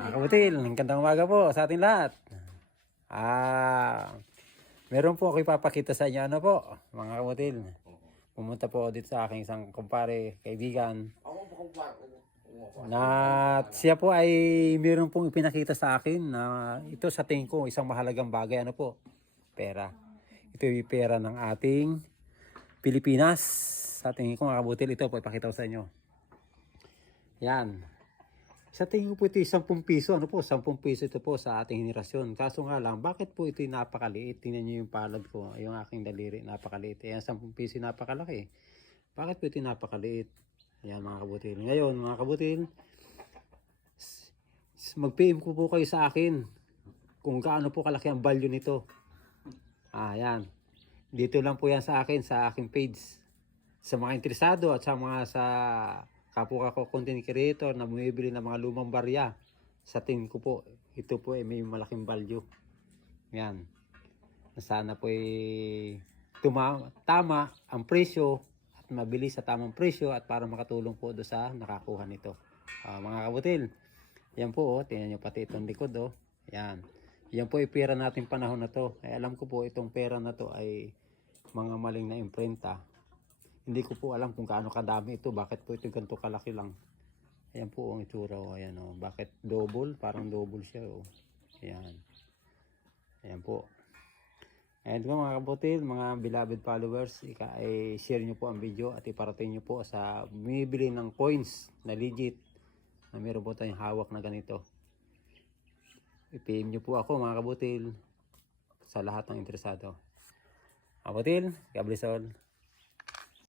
Kabutil, gandang umaga po sa ating lahat. Meron po ako ipapakita sa inyo, ano po, mga kabutil. Pumunta po ako dito sa aking isang kumpare, kaibigan. Na siya po ay meron pong ipinakita sa akin na ito sa tingin ko isang mahalagang bagay, ano po, pera. Ito yung pera ng ating Pilipinas. Sa tingin ko mga kabutil, ito po ipakita ko sa inyo. Yan. Sa tingin ko po ito 10 piso, ano po, 10 piso ito po sa ating henerasyon. Kaso nga lang, bakit po ito napakaliit? Tingnan nyo yung palad ko, yung aking daliri, napakaliit. Ayan, 10 piso napakalaki. Bakit po ito napakaliit? Ayan mga kabutil. Ngayon mga kabutil, mag-PM ko po kayo sa akin kung gaano po kalaki ang value nito. Ayan. Dito lang po yan sa akin, sa aking page. Sa mga interesado at sa mga kapwa ko content creator na bumibili ng mga lumang barya, sa tingin ko po, ito po ay may malaking value. Yan. Sana po ay tama ang presyo at mabilis sa tamang presyo at para makatulong po do sa nakakuha nito. Mga kabutil, yan po, tingnan nyo pati itong likod. Yan. Yan po ay pera natin panahon na to. Ay, alam ko po itong pera na to ay mga maling na imprenta. Hindi ko po alam kung gaano kadami ito. Bakit po ito ganito kalaki lang. Ayan po ang itsura. Ayan, bakit double? Parang double siya. Ayan. Ayan po. Ayan po mga kabutil, mga beloved followers. I-share nyo po ang video at iparating nyo po sa bumibili ng coins na legit. Na meron po tayong hawak na ganito. I-PM nyo po ako mga kabutil sa lahat ng interesado. Kabutil, God bless all.